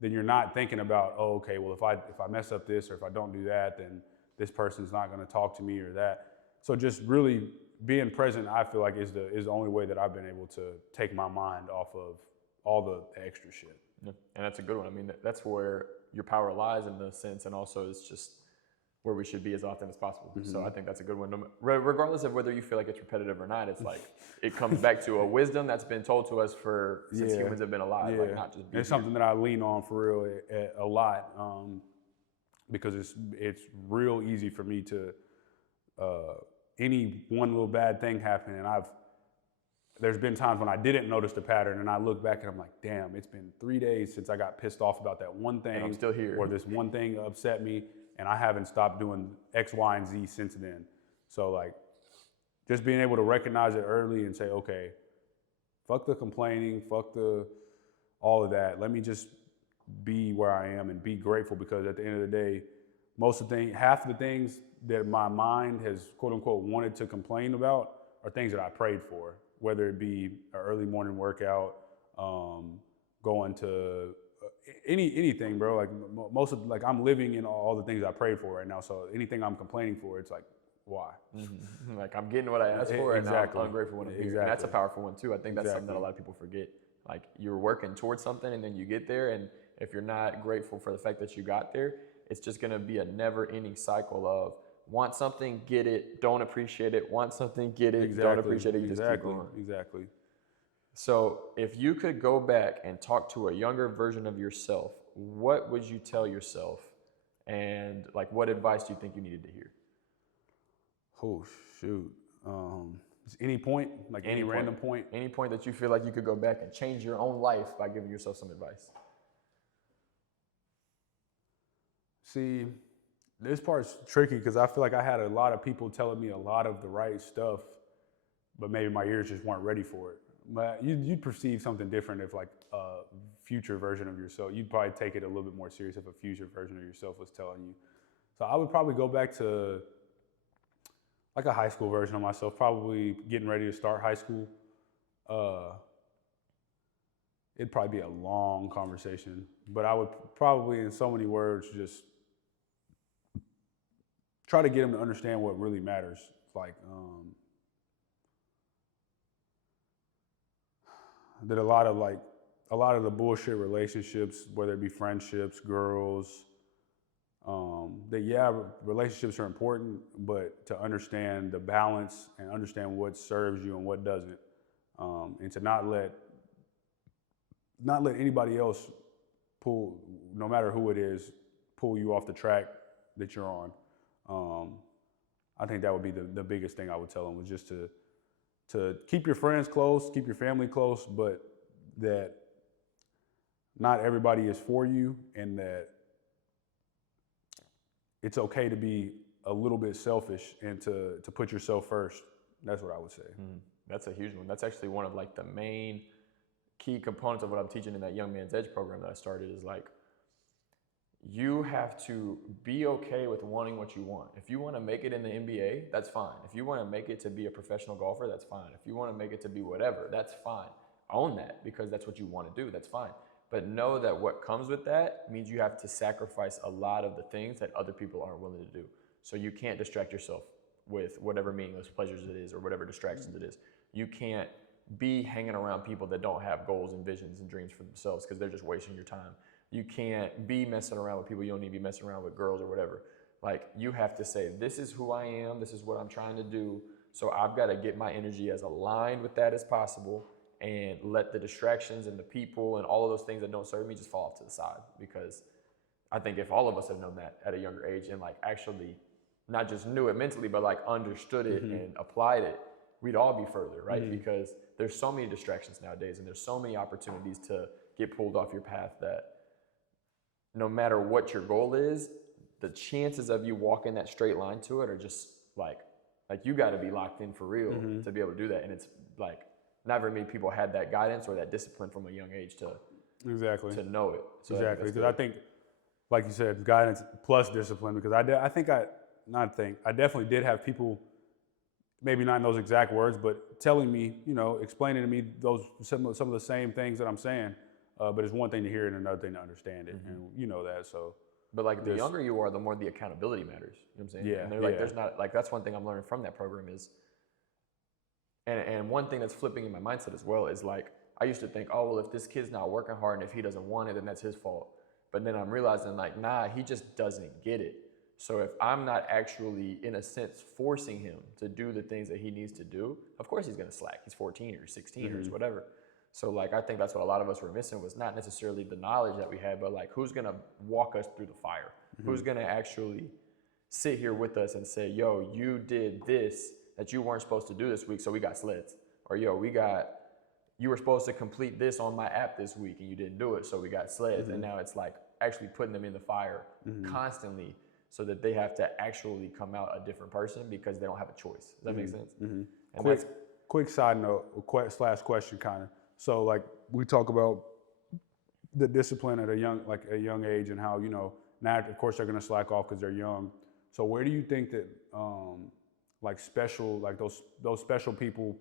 then you're not thinking about, oh, okay, well, if I mess up this or if I don't do that, then this person's not going to talk to me or that. So just really being present, I feel like is the only way that I've been able to take my mind off of all the extra shit. Yeah. And that's a good one. I mean, that's where your power lies in the sense, and also it's just where we should be as often as possible. Mm-hmm. So I think that's a good one. Regardless of whether you feel like it's repetitive or not, it's like it comes back to a wisdom that's been told to us since humans have been alive. Yeah. Like, not just it's something that I lean on for real a lot, because it's real easy for me to any one little bad thing happen, and there's been times when I didn't notice the pattern, and I look back and I'm like, damn, it's been 3 days since I got pissed off about that one thing. And I'm still here. Or this one thing upset me, and I haven't stopped doing X, Y, and Z since then. So like, just being able to recognize it early and say, okay, fuck the complaining, fuck all of that. Let me just be where I am and be grateful, because at the end of the day, half of the things that my mind has, quote unquote, wanted to complain about are things that I prayed for, whether it be an early morning workout, going to anything, bro. Like I'm living in all the things I prayed for right now. So anything I'm complaining for, it's like, why? Mm-hmm. Like, I'm getting what I asked for, and I'm ungrateful when I'm here. And that's a powerful one too. I think that's something that a lot of people forget. Like, you're working towards something, and then you get there, and if you're not grateful for the fact that you got there, it's just gonna be a never-ending cycle of Want something, get it. Don't appreciate it. Want something, get it. Exactly. Don't appreciate it. You just keep Exactly. going. Exactly. So if you could go back and talk to a younger version of yourself, what would you tell yourself? And like, what advice do you think you needed to hear? Oh shoot. Just any point, like any point. random point. Any point that you feel like you could go back and change your own life by giving yourself some advice. See, this part's tricky because I feel like I had a lot of people telling me a lot of the right stuff, but maybe my ears just weren't ready for it. But you'd perceive something different if like a future version of yourself, you'd probably take it a little bit more serious if a future version of yourself was telling you. So I would probably go back to like a high school version of myself, probably getting ready to start high school. It'd probably be a long conversation, but I would probably, in so many words, just try to get them to understand what really matters. Like that a lot of the bullshit relationships, whether it be friendships, girls, that relationships are important, but to understand the balance and understand what serves you and what doesn't, and to not let anybody else pull, no matter who it is, pull you off the track that you're on. I think that would be the biggest thing I would tell them, was just to keep your friends close, keep your family close, but that not everybody is for you, and that it's okay to be a little bit selfish and to put yourself first. That's what I would say. That's a huge one. That's actually one of like the main key components of what I'm teaching in that Young Man's Edge program that I started, is like, you have to be okay with wanting what you want. If you want to make it in the NBA, that's fine. If you want to make it to be a professional golfer, that's fine. If you want to make it to be whatever, that's fine. Own that, because that's what you want to do. That's fine. But know that what comes with that means you have to sacrifice a lot of the things that other people aren't willing to do. So you can't distract yourself with whatever meaningless pleasures it is or whatever distractions it is. You can't be hanging around people that don't have goals and visions and dreams for themselves, because they're just wasting your time. You can't be messing around with people you don't need to be messing around with, girls or whatever. Like, you have to say, this is who I am, this is what I'm trying to do, so I've got to get my energy as aligned with that as possible, and let the distractions and the people and all of those things that don't serve me just fall off to the side. Because I think if all of us have known that at a younger age, and like actually not just knew it mentally, but like understood it and applied it, we'd all be further, right? Because there's so many distractions nowadays, and there's so many opportunities to get pulled off your path, that no matter what your goal is, the chances of you walking that straight line to it are just like you got to be locked in for real to be able to do that. And it's like, not very many people had that guidance or that discipline from a young age to know it. So Exactly, because I think, like you said, guidance plus discipline. Because I definitely did have people, maybe not in those exact words, but telling me, explaining to me some of the same things that I'm saying. But it's one thing to hear it and another thing to understand it, and you know that. So, but like the younger you are, the more the accountability matters. You know what I'm saying? Yeah. And they're like, there's not like, that's one thing I'm learning from that program is, and one thing that's flipping in my mindset as well is like, I used to think, oh well, if this kid's not working hard and if he doesn't want it, then that's his fault. But then I'm realizing like, nah, he just doesn't get it. So if I'm not actually, in a sense, forcing him to do the things that he needs to do, of course he's gonna slack. He's 14 or 16 or whatever. So like, I think that's what a lot of us were missing, was not necessarily the knowledge that we had, but like, who's gonna walk us through the fire? Who's gonna actually sit here with us and say, yo, you did this that you weren't supposed to do this week, so we got sleds. Or yo, you were supposed to complete this on my app this week and you didn't do it, so we got sleds. And now it's like actually putting them in the fire constantly, so that they have to actually come out a different person because they don't have a choice. Does that make sense? And quick side note, / question kind of. So like, we talk about the discipline at a young age, and how, now of course they're gonna slack off because they're young. So where do you think that those special people,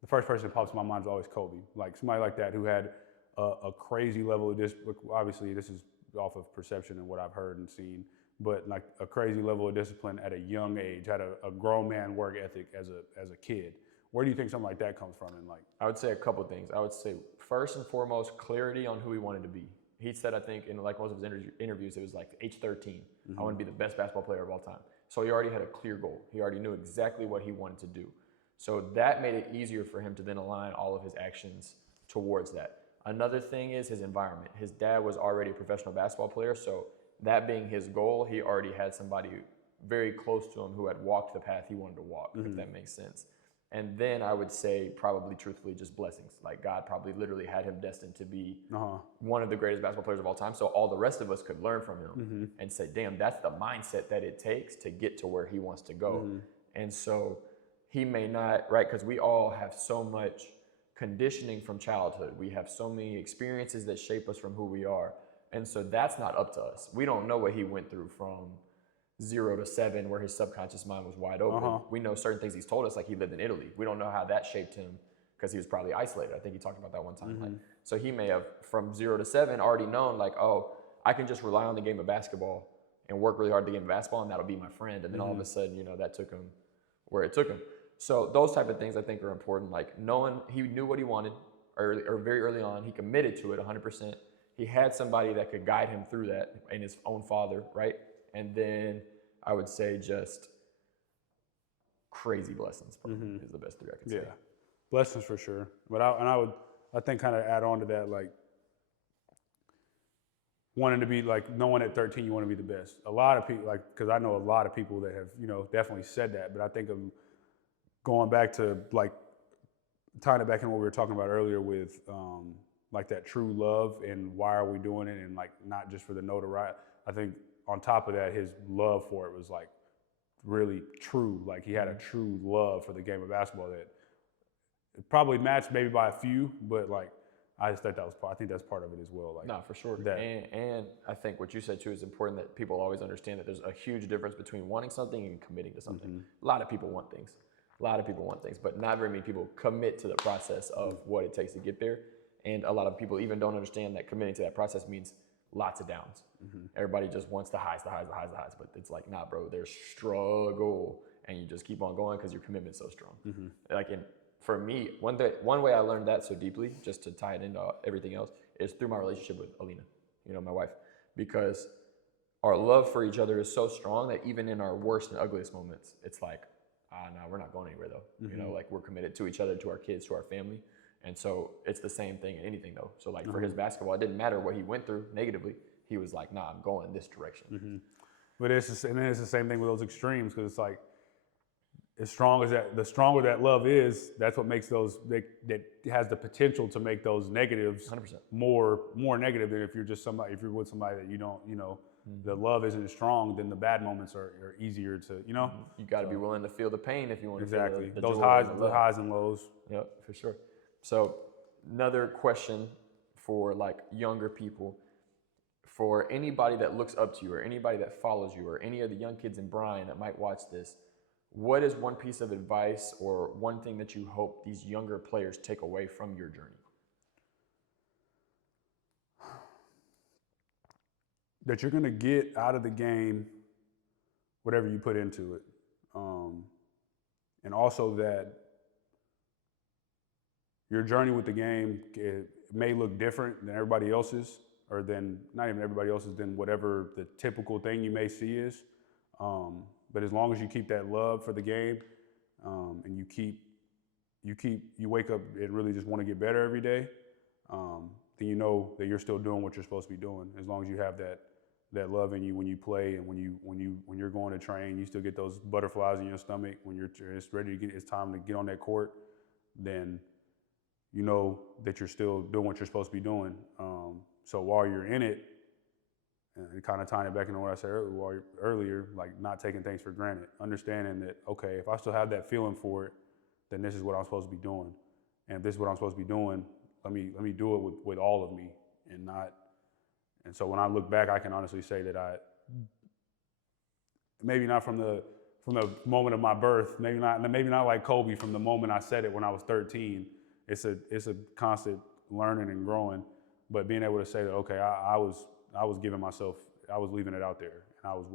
the first person that pops in my mind is always Kobe, like somebody like that who had a crazy level of discipline. Obviously this is off of perception and what I've heard and seen, but like a crazy level of discipline at a young age, had a grown man work ethic as a kid. Where do you think something like that comes from? And like, I would say a couple of things. I would say first and foremost, clarity on who he wanted to be. He said, I think in like most of his interviews, it was like age 13, I want to be the best basketball player of all time. So he already had a clear goal. He already knew exactly what he wanted to do. So that made it easier for him to then align all of his actions towards that. Another thing is his environment. His dad was already a professional basketball player, so that being his goal, he already had somebody very close to him who had walked the path he wanted to walk, if that makes sense. And then I would say, probably truthfully, just blessings. Like God probably literally had him destined to be one of the greatest basketball players of all time. So all the rest of us could learn from him and say, damn, that's the mindset that it takes to get to where he wants to go. And so he may not, right? Because we all have so much conditioning from childhood. We have so many experiences that shape us from who we are. And so that's not up to us. We don't know what he went through from 0 to 7, where his subconscious mind was wide open. We know certain things he's told us, like he lived in Italy. We don't know how that shaped him because he was probably isolated. I think he talked about that one time. Like, so he may have, from 0 to 7, already known, like, oh, I can just rely on the game of basketball and work really hard at the game of basketball, and that'll be my friend. And then all of a sudden, you know, that took him where it took him. So those type of things I think are important. Like knowing he knew what he wanted early, or very early on. He committed to it 100%. He had somebody that could guide him through that, and his own father, right? And then I would say just crazy blessings is the best 3 I could say. Yeah, blessings for sure. But I think kind of add on to that, like wanting to be like, knowing at 13 you want to be the best. A lot of people, like, because I know a lot of people that have, you know, definitely said that. But I think of going back to like tying it back in what we were talking about earlier with like that true love and why are we doing it, and like not just for the notoriety. I think on top of that, his love for it was like really true. Like he had a true love for the game of basketball that it probably matched maybe by a few, but like I just thought that was I think that's part of it as well. Like no, for sure. That, and I think what you said too is important, that people always understand that there's a huge difference between wanting something and committing to something. A lot of people want things. But not very many people commit to the process of what it takes to get there. And a lot of people even don't understand that committing to that process means lots of downs. Everybody just wants the highs. But it's like, nah, bro, there's struggle, and you just keep on going because your commitment's so strong. Like, for me, one way I learned that so deeply, just to tie it into everything else, is through my relationship with Alina, you know, my wife, because our love for each other is so strong that even in our worst and ugliest moments, it's like, no, we're not going anywhere though. You know, like we're committed to each other, to our kids, to our family. And so it's the same thing in anything though. So like for his basketball, it didn't matter what he went through negatively. He was like, nah, I'm going this direction. But and then it's the same thing with those extremes, because it's like, as strong as that, the stronger that love is, that's what makes those, that has the potential to make those negatives 100%. more negative than if you're just somebody, if you're with somebody that you don't, you know, the love isn't as strong, then the bad moments are easier to, you know. You got to be willing to feel the pain if you want to Exactly. feel the Those joy highs, and the highs and lows. Yeah, for sure. So another question for like younger people, for anybody that looks up to you or anybody that follows you or any of the young kids in Bryan that might watch this, what is one piece of advice or one thing that you hope these younger players take away from your journey? That you're going to get out of the game whatever you put into it. And also that your journey with the game, it may look different than everybody else's, or than, not even everybody else's, than whatever the typical thing you may see is. But as long as you keep that love for the game, and you wake up and really just want to get better every day, then you know that you're still doing what you're supposed to be doing. As long as you have that love in you when you play, and when you're going to train, you still get those butterflies in your stomach when it's ready to get, it's time to get on that court, then you know that you're still doing what you're supposed to be doing. So while you're in it, and kind of tying it back into what I said earlier, like not taking things for granted, understanding that, okay, if I still have that feeling for it, then this is what I'm supposed to be doing. And if this is what I'm supposed to be doing, let me do it with all of me, and so when I look back, I can honestly say that maybe not from the moment of my birth, maybe not like Kobe from the moment I said it when I was 13. It's a constant learning and growing, but being able to say that, okay, I was giving myself, I was leaving it out there, and I was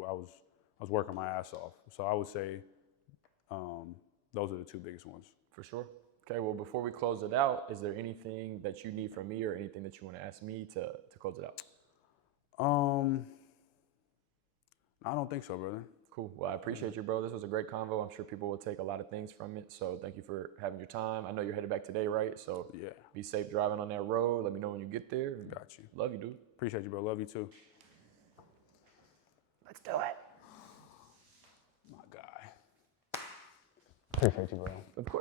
working my ass off. So I would say those are the two biggest ones. For sure. Okay, well, before we close it out, is there anything that you need from me or anything that you want to ask me to close it out? I don't think so, brother. Cool. Well, I appreciate you, bro. This was a great convo. I'm sure people will take a lot of things from it. So thank you for having your time. I know you're headed back today, right? So Yeah. be safe driving on that road. Let me know when you get there. Got you. Love you, dude. Appreciate you, bro. Love you too. Let's do it. My guy. Appreciate you, bro. Of course.